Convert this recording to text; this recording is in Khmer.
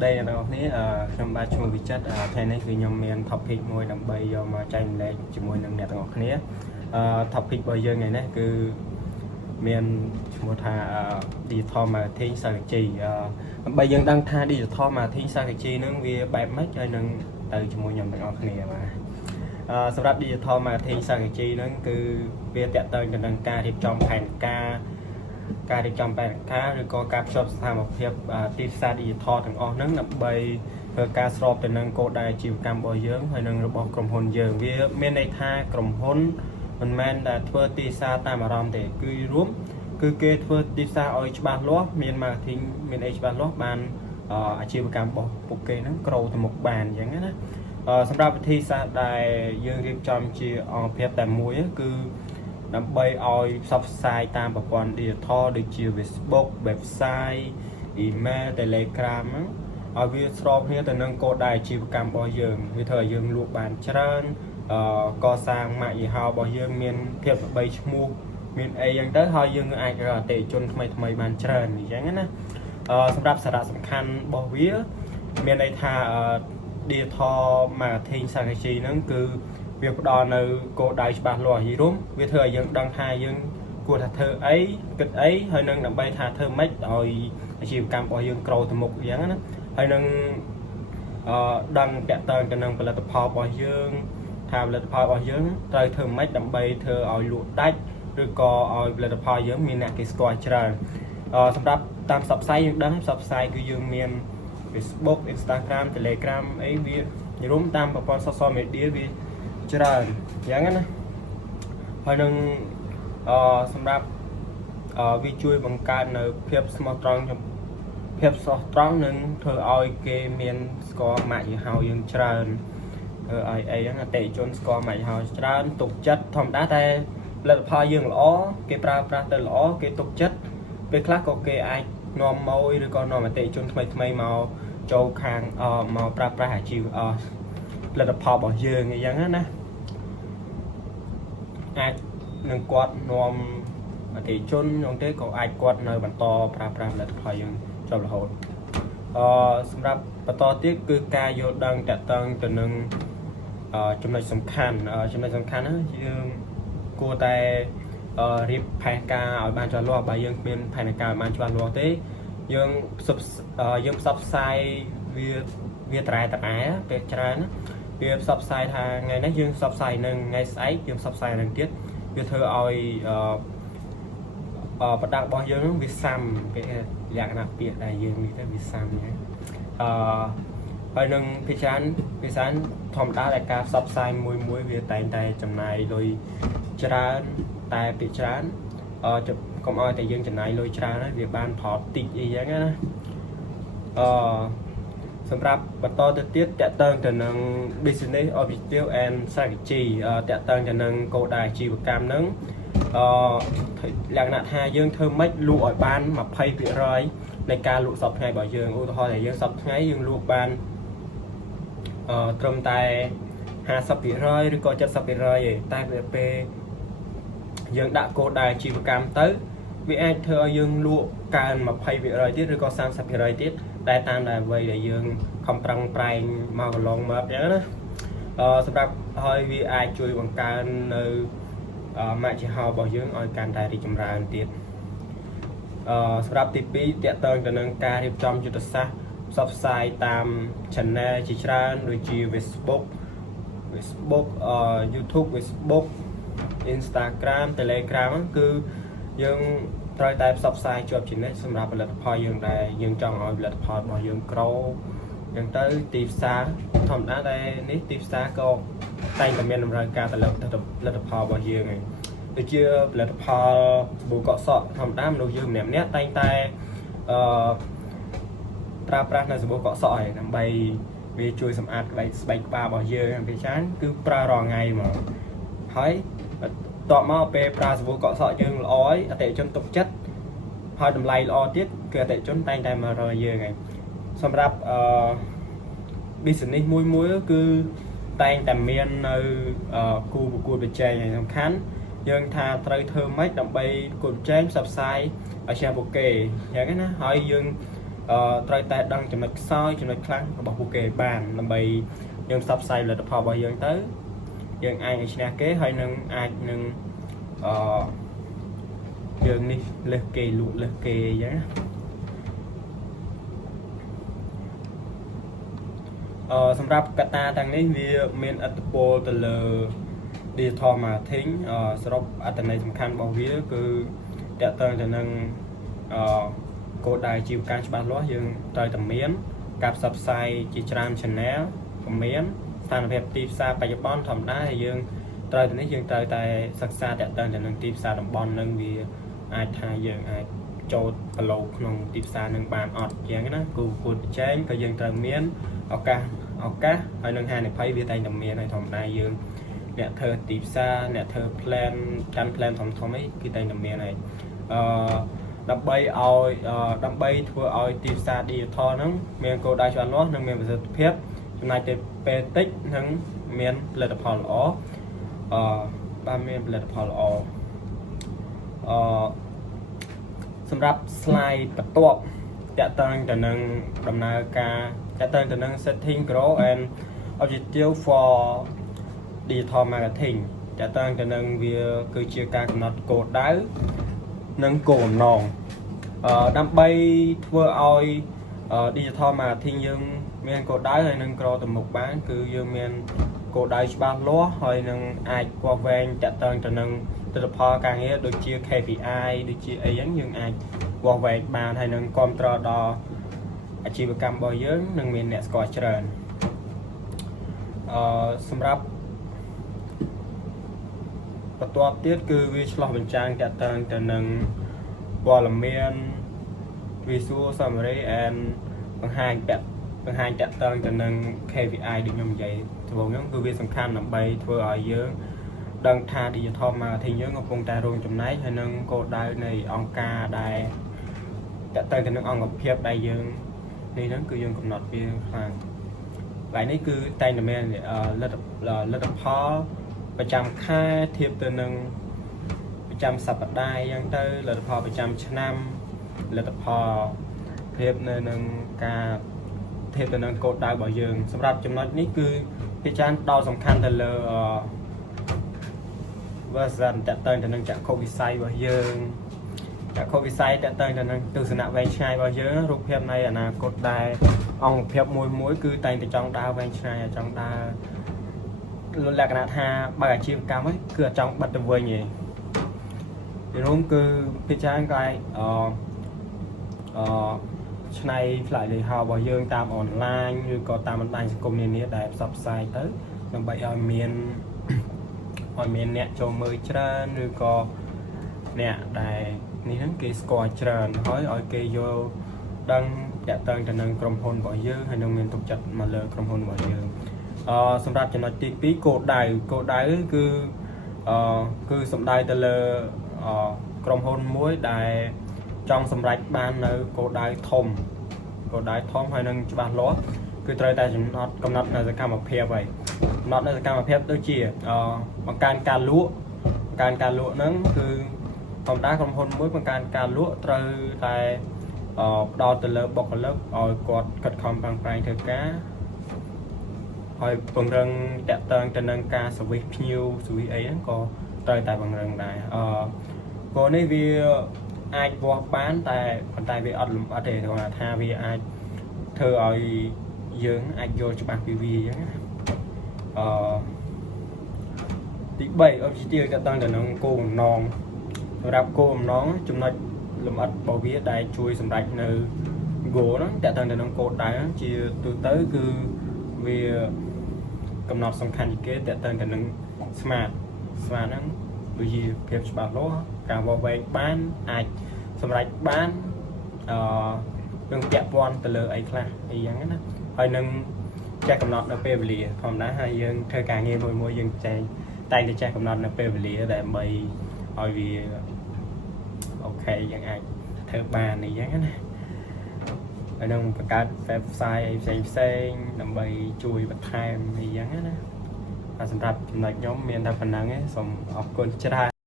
đây là đâu ní trong ba chung vị chất thế nàyคือខ្ញុំមាន topic មួយដើម្បីយកមកចែកម្លែកជាមួយនឹងអ្នកទាំងអស់គ្នា topic របស់យើងថ្ងៃនេះគឺមានឈ្មោះថា digital marketing strategy ដើម្បីយើងដឹងថា digital marketing strategy នឹងវាបែបម៉េចហើយនឹងទៅជាមួយខ្ញុំទាំងអស់គ្នាបាទសម្រាប់ digital marketing strategy ហ្នឹងគឺវាតាក់ទងទៅនឹងការរៀបចំផែនការរៀបចំផែនការឬក៏ការភ្ជាប់ស្ថានភាពទីផ្សារ digital ទាំងអស់ហ្នឹងដើម្បីធ្វើការស្របទៅនឹងគោលដៅអាជីវកម្មរបស់យើងហើយនឹងរបស់ក្រុមហ៊ុនយើងវាមានន័យថាក្រុមហ៊ុនមិនមែនតែធ្វើទីផ្សារតាមអារម្មណ៍ទេគឺរួមគឺគេធ្វើទីផ្សារឲ្យច្បាស់លាស់មាន marketing មានអីច្បាស់លាស់បានអាជីវកម្មរបស់ពួកគេហ្នឹងgrowទៅមុខបានអញ្ចឹងណាសម្រាប់វិធីសាស្ត្រដែលយើងរៀបចំជាអង្គភាពតែមួយគឺដើម្បីឲ្យផ្សព្វផ្សាយតាមប្រព័ន្ធ digital ដូចជា Facebook website email Telegram ហ្នឹងឲ្យវាស្របគ្នាទៅនឹងគោលដៅអាជីវកម្មរបស់យើងវាធ្វើឲ្យយើងលក់បានច្រើនកសាងម៉ាកយីហោរបស់យើងមានភាពល្បីឈ្មោះមានអីយ៉ាងទៅហើយយើងអាចរកអតិថិជនថ្មីបានច្រើនអញ្ចឹងណាសម្រាប់សារៈសំខាន់របស់វាមានន័យថាdigital marketing strategy ហ្នឹងគឺវាផ្ដល់នៅគោលដៅច្បាស់លាស់យីរុំវាធ្វើឲ្យយើងដឹងថាយើងគួរថាធ្វើអីគិតអីហើយនឹងដើម្បីថាធ្វើម៉េចឲ្យអាជីវកម្មរបស់យើងgrowទៅមុខអញ្ចឹងណាហើយនឹងដឹងតាក់ទងទៅនឹងផលិតផលរបស់យើងថាផលិតផលរបស់យើងត្រូវធ្វើម៉េចដើម្បីធ្វើឲ្យលក់ដាច់ឬក៏ឲ្យផលិតផលយើងមានអ្នកគេស្គាល់ច្រើនសម្រាប់តាមផ្សព្វផ្សាយយើងដឹងផ្សព្វផ្សាយគឺយើងមាន Facebook Instagram Telegram អីវារួមតាមប្រព័ន្ធ social media វាច្រើនអញ្ចឹងណាហើយនឹងសម្រាប់វាជួយបង្កើននៅភាពស្មោះត្រង់នឹងធ្វើឲ្យគេមានស្គាល់ម៉ាកយីហោយើងច្រើនធ្វើឲ្យអីហ្នឹងអតិថិជនស្គាល់ម៉ាកយីហោច្រើនទុកចិត្តធម្មតាតែផលិតផលយើងល្អគេប្រើប្រាស់ទៅល្អគេទុកចិត្តពេលខ្លះក៏គេអាចនាំម៉ួយឬក៏នាំអតិថិជនថ្មីមកចូលខាងមកប្រើប្រាស់អាជីវផលិតផលរបស់យើងអញ្ចឹងណាអាចនឹងគាត់នាំអតិថិជនហ្នឹងទេក៏អាចគាត់នៅបន្តប្រើប្រាស់ផលិតផលយើងជាប់រហូតសម្រាប់បន្តទៀតគឺការយល់ដឹងតាក់ទងទៅនឹងចំណុចសំខាន់ណាយើងគួរតែរៀបផែនការឲ្យបានច្បាស់លាស់បើយើងគ្មានផែនការឲ្យបានច្បាស់លាស់ទេយើងផ្សព្វផ្សាយវាត្រែពេលច្រើនវាផ្សព្វផ្សាយថាថ្ងៃនេះយើងផ្សព្វផ្សាយនឹងថ្ងៃស្អែកយើងផ្សព្វផ្សាយនឹងទៀតវាធ្វើឲ្យប្រដាប់របស់យើងវាសាំគេលក្ខណៈពាក្យដែលយើងនិយាយទៅវាសាំហ្នឹងហើយនឹងភាសាធម្មតាដែលការផ្សព្វផ្សាយមួយវាតែងតែចំណាយលុយច្រើនតែភាគច្រើនកុំឲ្យតែយើងចំណាយលុយច្រើនហើយវាបានផលតិចអីចឹងណាសម្រាប់បន្តទៅទៀតតាក់ទងទៅនឹង business objective and strategy តាក់ទងទៅនឹងគោលដៅអាជីវកម្មហ្នឹងលក្ខណៈថាយើងធ្វើម៉េចលក់ឲ្យបាន20% នៃការលក់សប្តាហ៍របស់យើងឧទាហរណ៍ថាយើងសប្តាហ៍យើងលក់បានត្រឹមតែ 50% ឬក៏ 70% ទេតែពេលយើងដាក់គោលដៅអាជីវកម្មទៅវាអាចធ្វើឲ្យយើងលក់កើន 20% ទៀតឬក៏ 30% ទៀតតែតាមដែលអ្វីដែលយើងខំប្រឹងប្រែងមកកន្លងមកអញ្ចឹងណាសម្រាប់ហើយវាអាចជួយបង្កើននៅម៉ាកយីហោរបស់យើងឲ្យកាន់តែរីកចម្រើនទៀតសម្រាប់ទី2តាក់ទងទៅនឹងការរៀបចំយុទ្ធសាស្ត្រផ្សព្វផ្សាយតាម channel ជាច្រើនដូចជា Facebook YouTube Facebook Instagram Telegram គឺយើងត្រូវតែផ្សព្វផ្សាយជាប់ជានិច្ចសម្រាប់ផលិតផលយើងដែលយើងចង់ឲ្យផលិតផលរបស់យើងgrow អញ្ចឹងទៅទីផ្សារធម្មតាតែនេះទីផ្សារក៏តែងតែមានតម្រូវការទៅលើផលិតផលរបស់យើងហើយដូចជាផលិតផលសាប៊ូកក់សក់ធម្មតាមនុស្សយើងម្នាក់តែងតែប្រើប្រាស់នៅសាប៊ូកក់សក់ហើយដើម្បីវាជួយសម្អាតស្បែកក្បាលរបស់យើងពេលច្រើនគឺប្រើរាល់ថ្ងៃមកហើយតបមកពេលប្រើសាប៊ូកក់សក់យើងល្អហើយអតិថិជនទុកចិត្តហើយតម្លៃល្អទៀតគឺអតិថិជនតែងតែមករកយើងហើយសម្រាប់business មួយគឺតែងតែមាននៅគូប្រកួតប្រជែងយ៉ាងសំខាន់យើងថាត្រូវធ្វើម៉េចដើម្បីប្រកួតប្រជែងផ្សព្វផ្សាយឲ្យជាពួកគេអញ្ចឹងណាហើយយើង ត្រូវតែដឹងចំណុចខ្សោយចំណុចខ្លាំងរបស់ពួកគេបានដើម្បីយើងផ្សព្វផ្សាយផលិតផលរបស់យើងទៅយើងអាចឲ្យឈ្នះគេហើយនឹងអាចនឹងយើងនេះលើសគេលក់លើសគេអញ្ចឹងសម្រាប់កត្តាទាំងនេះវាមានឥទ្ធិពលទៅលើ digital marketing សរុបអត្ថន័យសំខាន់របស់វាគឺតកតងទៅនឹងគោលដៅអាជីវកម្មច្បាស់លាស់យើងត្រូវតែមានការផ្សព្វផ្សាយជាច្រើន channel ក៏មានស្ថានភាពទីផ្សារបច្ចុប្បន្នធម្មតាហើយយើងត្រូវតែនេះយើងត្រូវតែសិក្សាតកតងទៅនឹងទីផ្សារតំបន់នឹងវាអាចថាយើងអាចចូលប្រឡូកក្នុងទីផ្សារនឹងបានអត់យ៉ាងណាគូប្រកួតប្រជែងក៏យើងត្រូវមានឱកាសហើយនឹងហានិភ័យវាតែងតែមានហើយធម្មតាយើងអ្នកធ្វើទីផ្សារអ្នកធ្វើ plan កាន់ plan ធំៗអីគឺតែងតែមានហើយដើម្បីធ្វើឲ្យទីផ្សារ digital ហ្នឹងមានគោលដៅច្បាស់លាស់និងមានប្រសិទ្ធភាពចំណាយទៅពេលតិចនិងមានផលិតផលល្អបានមានផលិតផលល្អសម្រាប់ slide បន្ទាប់តកតងទៅនឹងដំណើរការតកតងទៅនឹង setting grow and objective for digital marketing តកតងទៅនឹងវាគឺជាការកំណត់គោលដៅនិងគោលបំណងដើម្បីធ្វើឲ្យ digital marketing យើងមានគោលដៅហើយនឹងក្រទៅមុខបានគឺយើងមានគោលដៅច្បាស់លាស់ហើយនឹងអាចវាស់វែងតកតងទៅនឹងទិដ្ឋផលការងារដូចជា KPI ដូចជាអីហ្នឹងយើងអាចវាស់វែងបានហើយនឹងគ្រប់គ្រងដល់អាជីវកម្មរបស់យើងនឹងមានអ្នកស្គាល់ច្រើនសម្រាប់បន្ទាប់ទៀតគឺវាឆ្លោះបញ្ចាំងតកតងទៅនឹងព័ត៌មាន visual summary and បង្ហាញតកតងទៅនឹង KPI ដូចខ្ញុំនិយាយដំបូងហ្នឹងគឺវាសំខាន់ដើម្បីធ្វើឲ្យយើងដឹងថា digital marketing យើងកំពុងតែរួមចំណែកហើយនឹងគោលដៅនៃអង្គការដែលតកតងទៅនឹងអង្គភាពដែលយើងនេះហ្នឹងគឺយើងកំណត់វាខ្លាំងហើយនេះគឺតែងតែមានលទ្ធផលប្រចាំខែធៀបទៅនឹងប្រចាំសប្តាហ៍អញ្ចឹងទៅលទ្ធផលប្រចាំឆ្នាំលទ្ធផលធៀបនៅនឹងការធៀបទៅនឹងគោលដៅរបស់យើងសម្រាប់ចំណុចនេះគឺភាគច្រើនផ្ដោតសំខាន់ទៅលើ version តកតងទៅនឹងចក្ខុវិស័យរបស់យើងចក្ខុវិស័យតកតងទៅនឹងទស្សនៈវែងឆ្ងាយរបស់យើងរូបភាពនៃអនាគតដែលអង្គភាពមួយគឺតែងតែចង់ដើរវែងឆ្ងាយចង់ដើរលក្ខណៈថាបើអាជីវកម្មហ្នឹងគឺអត់ចង់បិទទៅវិញទេពីនោះគឺភាគច្រើនក៏ឆ្នៃផ្លាយលេខហៅរបស់យើងតាមអនឡាញឬក៏តាមបណ្ដាញសង្គមនានាដែលផ្សព្វផ្សាយទៅដើម្បីឲ្យមានអ្នកចូលមើលច្រើនឬក៏អ្នកដែលនេះហ្នឹងគេស្គាល់ច្រើនហើយឲ្យគេយល់ដឹងតាក់ទងទៅនឹងក្រុមហ៊ុនរបស់យើងហើយនឹងមានទុកចិត្តមកលើក្រុមហ៊ុនរបស់យើងសម្រាប់ចំណុចទី2គោលដៅគឺសំដៅទៅលើក្រុមហ៊ុនមួយដែលចង់សម្រេចបាននៅគោលដៅធំហើយនឹងច្បាស់លាស់គឺត្រូវតែកំណត់នៅសកម្មភាពហើយកំណត់នៅសកម្មភាពដូចជាបង្កើនការលក់ហ្នឹងគឺធម្មតាក្រុមហ៊ុនមួយបង្កើនការលក់ត្រូវតែផ្ដោតទៅលើបុគ្គលិកឲ្យគាត់ខិតខំប្រឹងប្រែងធ្វើការហើយពង្រឹងតកតងទៅនឹងការសវិសភ្ញៀវសវិសអីហ្នឹងក៏ត្រូវតែពង្រឹងដែរព្រោះនេះវាអាចវាស់បានតែប៉ុន្តែវាអត់លំអិតទេគ្រាន់តែថាវាអាចធ្វើឲ្យយើងអាចយល់ច្បាស់ពីវាអញ្ចឹងណាទី3 objective តកតងទៅនឹងគោលបំណងសម្រាប់គោលបំណងចំណុចលម្អិតរបស់វាដែលជួយសម្រេចនៅ goal ហ្នឹងតកតងទៅនឹងគោលដៅជាទូទៅគឺវាកំណត់សំខាន់ជាងគេតកតងទៅនឹង smart ហ្នឹងដូចជាភាពច្បាស់លាស់ការវាស់វែងបានអាចសម្រេចបាននឹងពាក់ព័ន្ធទៅលើអីខ្លះអីយ៉ាងណាហើយនឹងចេះកំណត់នៅពេលវេលាធម្មតាហើយយើងធ្វើការងារមួយយើងតែងតែចេះកំណត់នៅពេលវេលាដើម្បីឲ្យវាអូខេយើងអាចធ្វើបានអីយ៉ាងណាហើយនឹងបង្កើត website អីផ្សេងដើម្បីជួយបន្ថែមអីយ៉ាងណាសម្រាប់ចំណុចខ្ញុំមានតែប៉ុណ្្នឹងឯងសូមអរគុណច្រើន